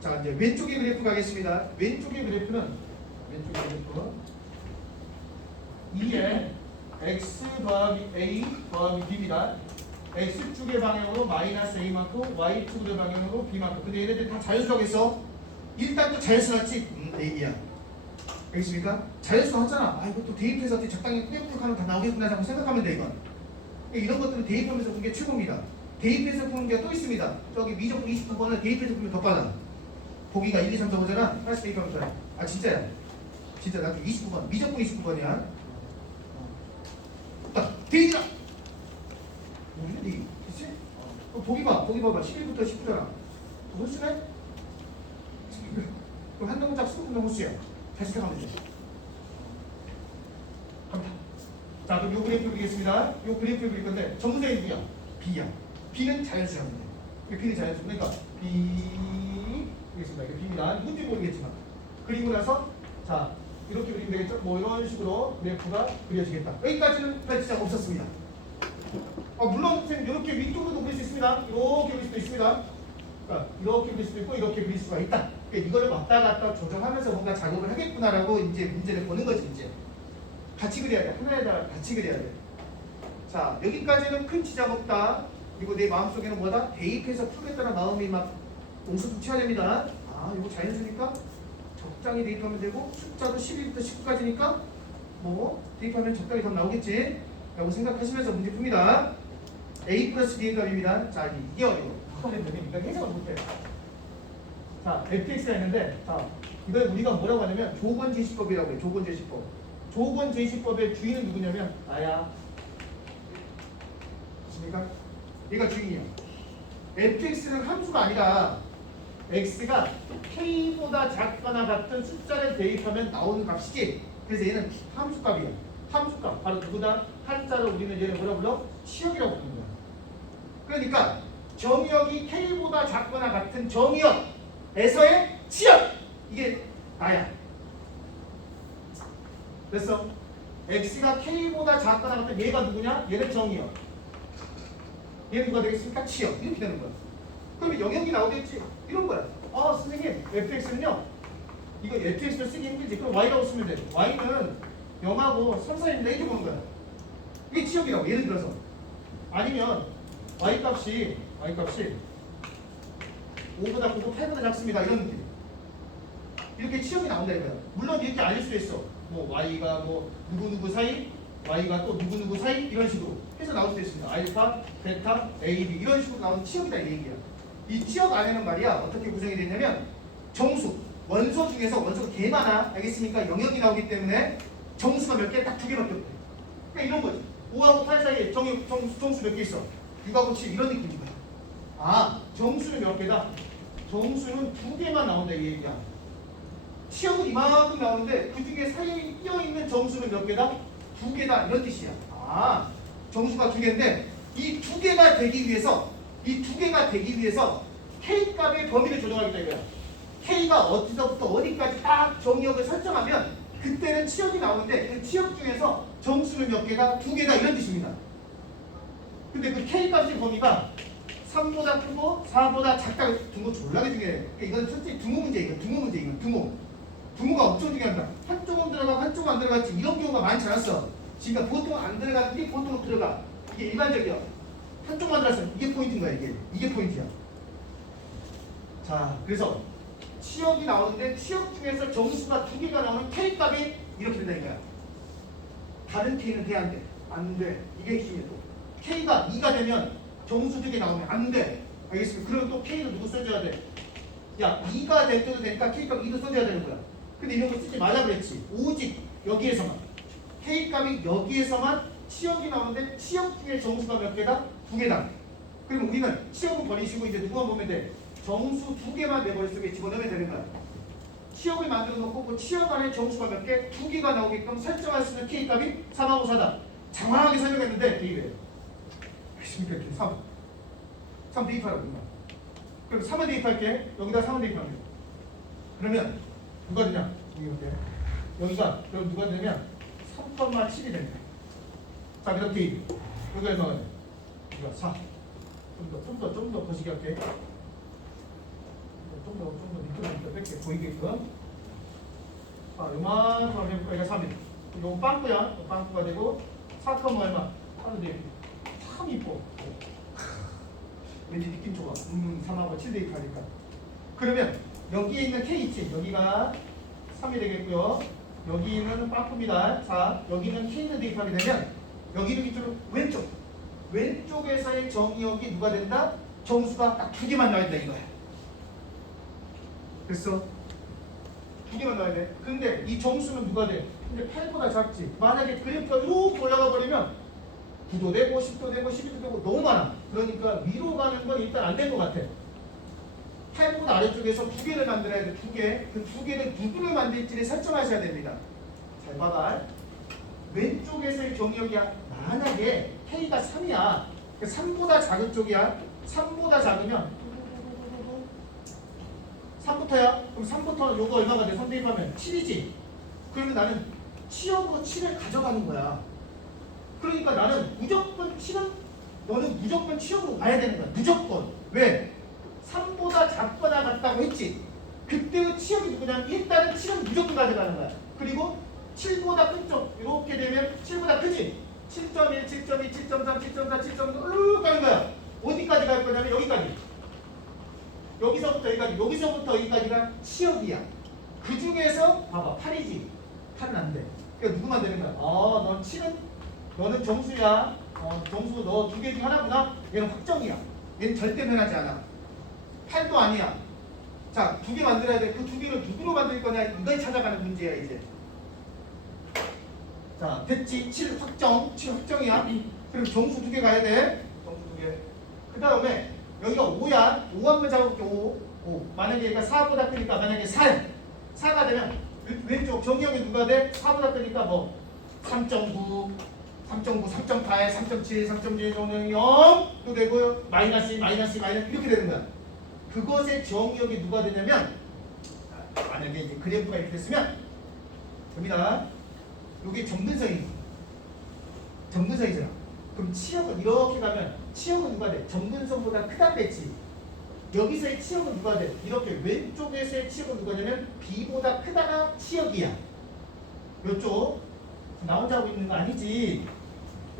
자 이제 왼쪽의 그래프 가겠습니다. 왼쪽의 그래프 2에 x 더하기 a 더하기 b입니다. x축의 방향으로 마이너스 a만큼 y축의 방향으로 b만큼. 근데 얘네들 다 자연수라겠어. 일단 또 자연수 맞지? A야. 알겠습니까? 자연수 하잖아. 아 이것도 대입해서 적당히 꾸역꾸역하면 다 나오겠구나 라고 생각하면 돼 이건. 이런 것들은 대입하면서 푸는 게 최고입니다. 대입해서 푸는 게 또 있습니다. 저기 미적 29번은 대입해서 풀면 더 빨라. 보기가 1, 2, 3, 4번잖아. 하나씩 대입하면 돼. 아 진짜야. 진짜 나도 29번 미적분 29번이야. 대입이다. 뭐지? 그치? 보기 봐봐. 11부터 19잖아. 홀수네? 그럼 한 동작 수분동 홀수야. 다시 생각하면 돼. 갑니다. 자, 그럼 요 그래프 그리겠습니다. 요 그래프 그릴 건데 점수의 누구야? B야. B는 자연수라면 돼. B는 자연수. 그러니까 B 그리겠습니다. 이게 B입니다. 누군지 모르겠지만 그리고 나서 자 이렇게 그리면 되겠죠? 뭐 이런 식으로 그래프가 그려지겠다. 여기까지는 별 지장 없었습니다. 물론 선생님 이렇게 위쪽으로도 그릴 수 있습니다. 이렇게 그릴 수도 있습니다. 그러니까 이렇게 그릴 수도 있고 이렇게 그릴 수가 있다. 그러니까 이거를 왔다 갔다 조정하면서 뭔가 작업을 하겠구나라고 이제 문제를 보는 거지 이제. 같이 그려야 돼. 하나에다가 같이 그려야 돼. 자 여기까지는 큰 지장 없다. 그리고 내 마음속에는 뭐다? 대입해서 풀겠다는 마음이 막 옹수통치해야 됩니다. 아 이거 자연수니까 적당히 대입하면 되고 숫자도 11부터 19까지니까 뭐 대입하면 적당히 더 나오겠지 라고 생각하시면서 문제 풉니다. A 플러스 B의 값입니다. 자 이게 어려워. 그러니까 해석을 못해요. 자 fx가 있는데 자 이걸 우리가 뭐라고 하냐면 조건제시법이라고 해요. 조건제시법. 조건제시법의 주인은 누구냐면 나야. 맞습니까? 얘가 주인이야. fx는 함수가 아니라 x가 k보다 작거나 같은 숫자를 대입하면 나오는 값이지. 그래서 얘는 함수값이야. 함수값 바로 누구다? 한자로 우리는 얘를 뭐라 불러? 치역이라고 부르는 거야. 그러니까 정의역이 k보다 작거나 같은 정의역에서의 치역 이게 나야. 됐어? x가 k보다 작거나 같은 얘가 누구냐? 얘는 정의역. 얘는 누가 되겠습니까? 치역. 이렇게 되는 거야. 그러면 영역이 나오겠지? 이런 거야. 선생님 fx는요 이거 fx를 쓰기 힘들지. 그럼 y라고 쓰면 돼. y는 0하고 3, 4인데 이렇게 보는 거야. 이게 치역이라고. 예를 들어서 아니면 y값이 5보다 크고 8보다 작습니다. 이런 느낌. 이렇게 치역이 나온다 이거야. 물론 이렇게 알릴 수도 있어. 뭐 y가 뭐 누구누구 사이, y가 또 누구누구 사이 이런 식으로 해서 나올 수도 있습니다. 알파, 베타, a, b 이런 식으로 나오는 치역이다 이 얘기야. 이 치역 안에는 말이야 어떻게 구성이 되냐면 정수, 원소 중에서 원소가 개 많아. 알겠습니까? 영역이 나오기 때문에 정수가 몇 개? 딱 두 개밖에 없대. 그러니까 이런 거지. 5하고 8 사이에 정수 몇 개 있어? 6하고 7 이런 느낌인 거야. 아, 정수는 몇 개다? 정수는 두 개만 나온다 이 얘기야. 치역은 이만큼 나오는데 그 중에 사이에 끼어있는 정수는 몇 개다? 두 개다 이런 뜻이야. 아, 정수가 두 개인데 이 두 개가 되기 위해서 K값의 범위를 조정하겠다 이거야. K가 어디서부터 어디까지 딱 정역을 설정하면 그때는 치역이 나오는데 그 치역 중에서 정수는 몇 개다? 두 개다 이런 뜻입니다. 근데 그 K값의 범위가 3보다 크고 4보다 작다 등호 졸라게 중요해. 이건 솔직히 등호 문제 이건 등호가 엄청 중요합니다. 한쪽은 들어가고 한쪽은 안 들어갔지 이런 경우가 많지 않았어. 그러니까 보통 안 들어가는데 보통 들어가. 이게 일반적이야. 한쪽만 들어갔어. 이게 포인트인 거야 이게 포인트야. 자, 그래서 치역이 나오는데 치역 중에서 정수가 두 개가 나오는 K값이 이렇게 된다는 거야. 다른 K는 돼 안 돼? 안 돼. 이게 핵심이야 또. K가 2가 되면 정수 두 개 나오면 안 돼. 알겠습니까? 그럼 또 K는 누구 써줘야 돼? 야, 2가 될 때도 되니까 K값 2도 써줘야 되는 거야. 근데 이런 거 쓰지 말라 그랬지. 오직 여기에서만. K값이 여기에서만 치역이 나오는데 치역 중에 정수가 몇 개다? 두 개다. 그럼 우리는 치역은 버리시고 이제 누구만 보면 돼? 정수 두 개만 내 머릿속에 집어넣으면 되는 거야. 치역을 만들어 놓고 그 치역 안에 정수가 몇 개? 두 개가 나오게끔 설정할 수 있는 K값이 3하고 4다. 장황하게 설명했는데 대입해. 알겠습니까? 이렇게 3 대입하라고. 그럼 3을 대입할게. 여기다 3을 대입하면 그러면 누가 되냐? 여기가 그럼 누가 되냐면 3,7이 됩니다. 자, 그럼 대입. 여기에서 여기가 4. 좀 더 거시기 할게. 좀 더 밑으로 뺄게. 보이게끔. 아, 요만큼 해볼까? 이거 3이. 이거 빵꾸야. 빵꾸가 되고 4, 얼마? 3을 대입. 참 이뻐. 왠지 느낌 좋아. 3하고 7 대입하니까. 그러면 여기에 있는 K 있지? 여기가 3이 되겠고요. 여기는 빵꾸입니다. 자, 여기는 K를 대입하게 되면 여기는 이쪽으로 왼쪽에서의 정의역이 누가 된다? 정수가 딱 두 개만 나와야 된다 이거야. 됐어? 두 개만 나와야 돼. 근데 이 정수는 누가 돼? 근데 8보다 작지. 만약에 그래프가 이렇게 올라가 버리면 9도 되고 10도 되고 12도 되고 너무 많아. 그러니까 위로 가는 건 일단 안 된 것 같아. 8보다 아래쪽에서 두 개를 만들어야 돼. 두 개. 그 두 개를 누구를 만들지를 설정하셔야 됩니다. 잘 봐봐. 왼쪽에서의 경역이야. 만약에 K가 3이야. 3보다 작은 쪽이야. 3보다 작으면 3부터야. 그럼 3부터는 요거 얼마가 돼? 3 대입하면 7이지. 그러면 나는 치역으로 7을 가져가는 거야. 그러니까 나는 무조건 7은 너는 무조건 치역으로 가야 되는 거야. 무조건. 왜? 3보다 작거나 같다고 했지. 그때의 치역이 누구냐면 일단은 7은 무조건 가져가는 거야. 그리고 7보다 큰 쪽 이렇게 되면 7보다 크지. 7.1, 7.2, 7.3, 7.4, 7.5 이렇게 가는 거야. 어디까지 갈 거냐면 여기까지. 여기서부터 여기까지가 치역이야. 그 중에서 봐봐 8이지. 8은 안 돼. 그러니까 누구만 되는 거야. 넌 7은 너는 정수야. 정수 너 두 개 중 하나구나. 얘는 확정이야. 얘는 절대 변하지 않아. 8도 아니야. 자, 두 개 만들어야 돼. 그 두 개를 누구로 만들 거냐 이걸 찾아가는 문제야 이제. 자, 됐지? 7 확정이야. 그럼 정수 두 개 가야 돼. 정수 두 개. 그 다음에 여기가 5야. 5 한번 잡아볼게. 5. 만약에 얘가 4보다 크니까 만약에 4가 되면 왼쪽 정의역이 누가 돼? 4보다 크니까 뭐 3.9, 3.8, 3.7, 3.7, 0도 되고요. 마이너스 이렇게 되는 거야. 그것의 정의역이 누가 되냐면 만약에 이제 그래프가 이렇게 됐으면 됩니다. 여기 점근선이잖아. 그럼 치역은 이렇게 가면 치역은 누가 돼? 점근선보다 크다 그랬지. 여기서의 치역은 누가 돼? 이렇게 왼쪽에서의 치역은 누가냐면 B보다 크다가 치역이야. 이쪽 나 혼자 하고 있는 거 아니지.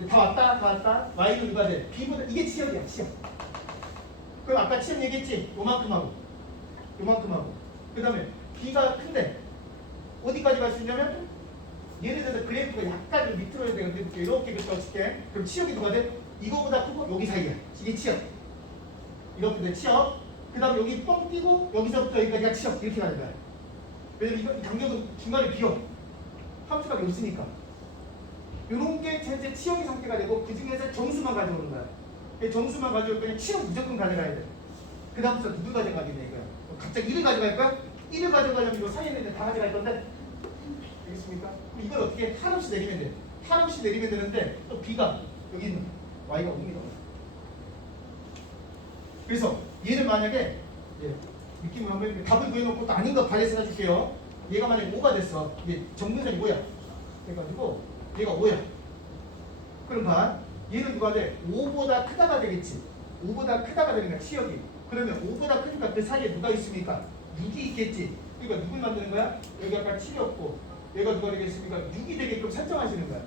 다 왔다. Y는 누가 돼? B보다 이게 치역이야. 치역. 그럼 아까 치역 얘기했지? 요만큼 하고 그 다음에 B가 큰데 어디까지 갈 수 있냐면 예를 들어서 그래프가 약간 좀 밑으로 해야 되는데 이렇게 그려줄게. 그럼 치역이 누가 돼? 이거보다 크고 여기 사이야. 이게 치역. 이렇게 돼 치역. 그 다음에 여기 뻥 띄고 여기서부터 여기까지가 치역. 이렇게 가는 거야. 왜냐면 이 간격은 중간에 비어. 함수값이 없으니까. 이런 게 현재 치역의 상태가 되고 그 중에서 정수만 가져오는 거야. 정수만 가져올 거니 치역 무조건 가져가야 돼. 그 다음부터 누구 가져가겠냐 이거야. 갑자기 1을 가져갈 거야? 1을 가져가려면 이거 사이에 있는 다 가져갈 건데 알겠습니까? 그럼 이걸 어떻게 한없이 내리면 돼. 한없이 내리면 되는데 또 B가 여기 있는 Y가 옵니다. 그래서 얘는 만약에 느낌을 한번 해볼게요. 답을 구해놓고 또 아닌 거 발해서 해줄게요. 얘가 만약에 5가 됐어. 얘 정근선이 5야. 그래가지고 얘가 5야. 그럼 봐. 얘는 누가 돼? 5보다 크다가 되겠지. 5보다 크다가 되는 거야. 치역이. 그러면 5보다 크니까 그 사이에 누가 있습니까? 6이 있겠지. 그러니까 누굴 만드는 거야? 여기 아까 7이었고 얘가 누가 되겠습니까? 6이 되게끔 설정하시는 거야.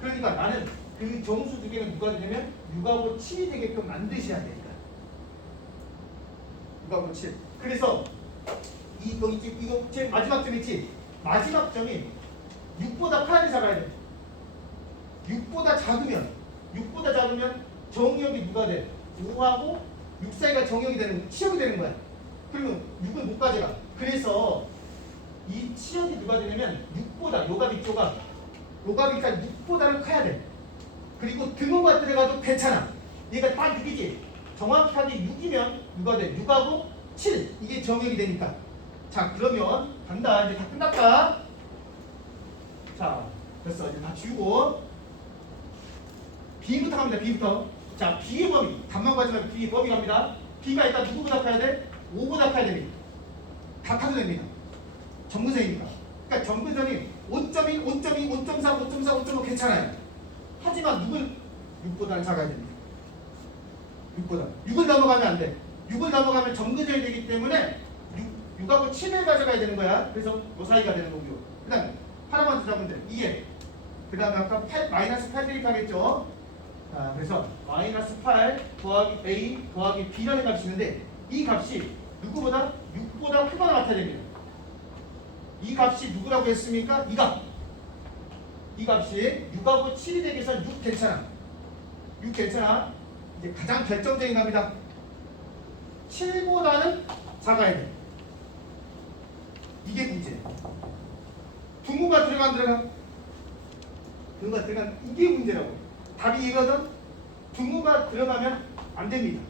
그러니까 나는 그 정수 두 개는 누가 되냐면 6하고 7이 되게끔 만드셔야 되니까. 6하고 7. 그래서 이거 제일 마지막 점 있지? 마지막 점이 6보다 커야 돼, 작아야 돼? 6보다 작으면 정역이 누가 돼? 5하고 6 사이가 정역이 되는, 치역이 되는 거야. 그러면 6을 못 가져가. 그래서 이 치역이 누가 되냐면 6보다, 요가비조가 요가비가 6보다는 커야 돼. 그리고 등호가 들어가도 괜찮아. 얘가 딱 6이지. 정확하게 6이면 누가 돼? 6하고 7. 이게 정역이 되니까. 자, 그러면 간다. 이제 다 끝났다. 자, 됐어. 이제 다 지우고 B부터 갑니다. B부터. 자, B의 범위. 답만 가지 말고 B의 범위 갑니다. B가 일단 누구보다 커야 돼? 5보다 커야 됩니다. 다 타도 됩니다. 점근선이니까. 그러니까 점근선이 5.1, 5.2, 5.4, 5.4, 5.5 괜찮아요. 하지만 6보다는 작아야 됩니다. 6보다. 6을 넘어가면 안 돼. 6을 넘어가면 점근선이 되기 때문에 6하고 7을 가져가야 되는 거야. 그래서 요 사이가 되는 거고요. 그 다음에 하나만 더 잡으면 돼. 2에. 그 다음에 아까 8, 마이너스 8 대입하겠죠. 자, 그래서 마이너스 8 더하기 A 더하기 B라는 값이 있는데 이 값이 누구보다 6보다 크거나 같아야 됩니다. 이 값이 누구라고 했습니까? 이 값. 이 값이 6하고 7이 되기 위해서 6 괜찮아. 6 괜찮아. 이제 가장 결정적인 값이다. 7보다는 작아야 돼. 이게 문제. 등호가 들어가 안 들어가? 등호가 들어가. 이게 문제라고. 답이 이거든. 등호가 들어가면 안 됩니다.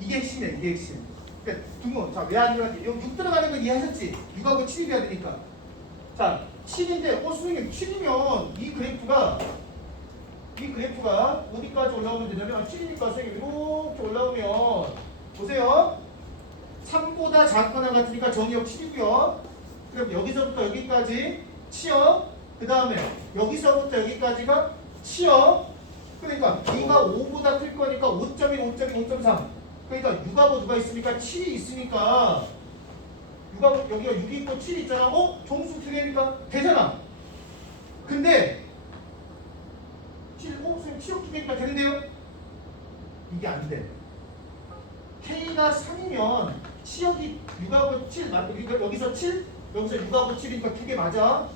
이게 핵심이야. 이게 핵심. 그러니까 등호. 자, 왜 안 들어가지? 여기 6 들어가는 건 이해하셨지? 6하고 7이 돼야 되니까. 자, 7인데 선생님 7이면 이 그래프가 어디까지 올라오면 되냐면 7이니까 선생님 이렇게 올라오면 보세요. 3보다 작거나 같으니까 정의역 7이고요. 그럼 여기서부터 여기까지 치역. 그 다음에 여기서부터 여기까지가 치역. 그러니까 B가 5보다 클 거니까 5.1, 5.2, 5.3. 그러니까 6하고 누가 있습니까? 7이 있으니까 6하고 여기가 6이 있고 7이 있잖아. 정수 두 개니까 되잖아. 근데 7, 선생님 치역 두 개니까 되는데요? 이게 안 돼. K가 3이면 치역이 6하고 7 맞고 여기서 7, 여기서 6하고 7이니까 두 개 맞아.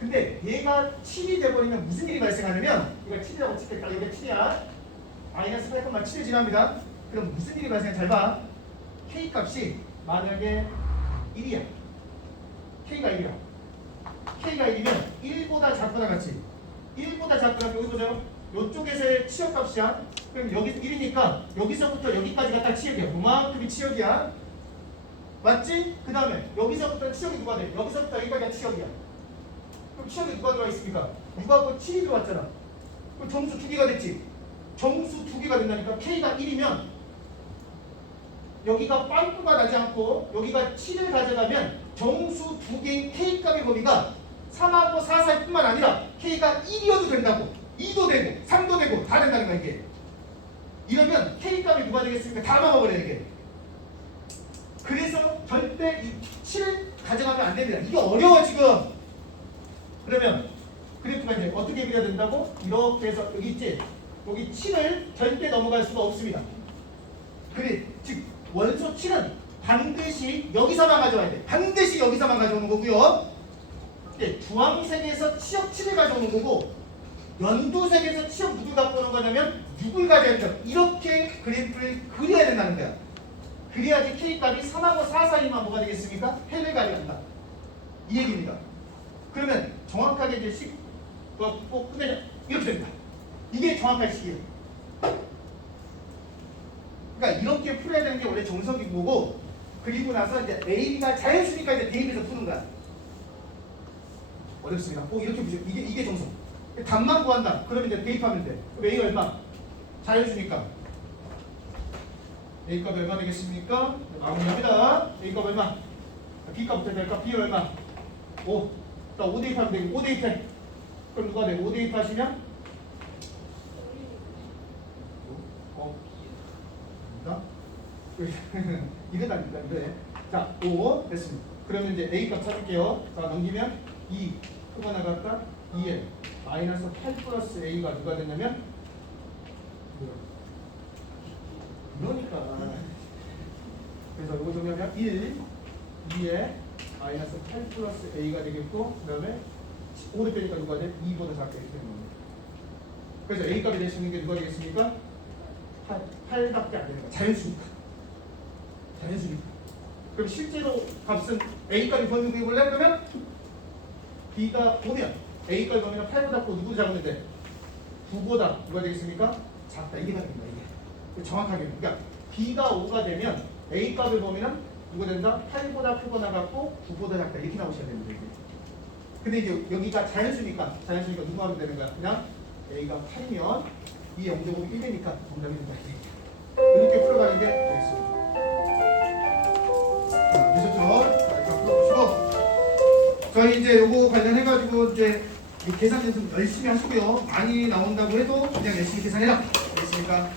근데 얘가 7이 돼버리면 무슨 일이 발생하냐면 이거 7이라고 칠게요. 여기가 7이야. 마이너스 8,7이 지납니다. 그럼 무슨 일이 발생해? 잘 봐. K 값이 만약에 1이야. K가 1이야. K가 1이면 1보다 작거나 같이 1보다 작거나 여기 보세요. 이쪽에서의 치역값이야. 그럼 여기 1이니까 여기서부터 여기까지가 딱 치역이야. 그만큼이 치역이야. 맞지? 그 다음에 여기서부터 치역이 누가 돼? 여기서부터 여기까지가 치역이야. 그럼 치역이 누가 들어와 있습니까? 6하고 7이 들어왔잖아. 그럼 정수 두 개가 됐지? 정수 두 개가 된다니까 K가 1이면 여기가 빵꾸가 나지 않고 여기가 7을 가져가면 정수 두 개인 K값의 범위가 3하고 4 사이뿐만 아니라 K가 1이어도 된다고. 2도 되고 3도 되고 다 된다는 거야 이게. 이러면 K값이 누가 되겠습니까? 다 먹어버려 이게. 그래서 절대 이 7을 가져가면 안 됩니다. 이게 어려워 지금. 그러면 그래프가 이제 어떻게 그려야 된다고? 이렇게 해서 여기 있지? 여기 7을 절대 넘어갈 수가 없습니다. 그래, 즉 원소 7은 반드시 여기서만 가져와야 돼. 반드시 여기서만 가져오는 거고요. 주황색에서 치역 7을 가져오는 거고 연두색에서 치역 6을 갖고 오는 거냐면 6을 가져야 된다. 이렇게 그래프를 그려야 된다는 거야. 그래야지 K값이 3하고 4 사이만 뭐가 되겠습니까? 해를 가져간다. 이 얘기입니다. 그러면 정확하게 이제 꼭 끝내자. 이렇게 됩니다. 이게 정확한 식이에요. 그러니까 이렇게 풀어야 되는 게 원래 정석인 거고, 그리고 나서 이제 AB가 자연수니까 이제 대입해서 푸는 거야. 어렵습니다. 꼭 이렇게 보죠. 이게 정석. 답만 구한다. 그러면 이제 대입하면 돼. 그럼 A가 얼마? 자연수니까. A 값 얼마 되겠습니까? 마무리합니다. A 값 얼마? B 값부터 될까? B 얼마? 5. 자, 5 대입하면 되고 5 대입해. 그럼 누가 되고 5 대입하시면? 이거다니까 이거에. 자, 5 됐습니다. 그러면 이제 A 값 찾을게요. 자, 넘기면 2 표가 나갈까? 2에 마이너스 8 플러스 A가 누가 되냐면 그러니까 그래서 이거 정리하면 1 2에 마이너스 8 플러스 A가 되겠고, 그 다음에 5를 빼니까 누가 돼? 2보다 작게 되는 겁니다. 그래서 A 값이 될 수 있는 게 누가 되겠습니까? 8밖에 안 되는 거야. 자연수니까. 자연수니까. 그럼 실제로 값은 A 값이 범위 구해볼래? 그러면 B가 보면 A 값이 보면 8보다 작고 누구 작으면 돼? 9보다 누가 되겠습니까? 작다. 이게 답입니다. 이게 정확하게. 그러니까 B가 5가 되면 A 값을 보면 누가 된다? 8보다 크거나 같고 9보다 작다. 이렇게 나오셔야 됩니다. 이게. 근데 이제 여기가 자연수니까 누구 하면 되는 거야? 그냥 A가 8이면 이 0제곱이 1되니까 정답이 된다. 이렇게 풀어가는 게 되겠습니다. 자, 되셨죠? 자, 이렇게 풀어보시고, 저희 이제 요거 관련해가지고 이제 이 계산 연습 열심히 하시고요. 많이 나온다고 해도 그냥 열심히 계산해라. 됐습니까?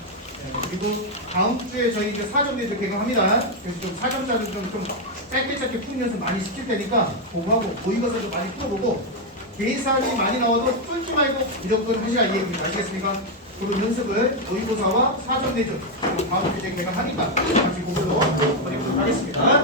네, 그리고 다음 주에 저희 이제 4점대도 개강합니다. 그래서 좀 4점짜리 좀 짧게 푸는 연습 많이 시킬 테니까 그거 하고 모의고사 좀 많이 풀어보고, 계산이 많이 나와도 풀지 말고 무조건 하시라 이 얘기입니다. 아시겠습니까? 그런 연습을 모의고사와 4점 내준 다음 주에 개강하니까 같이 그걸로 보내도록 하겠습니다.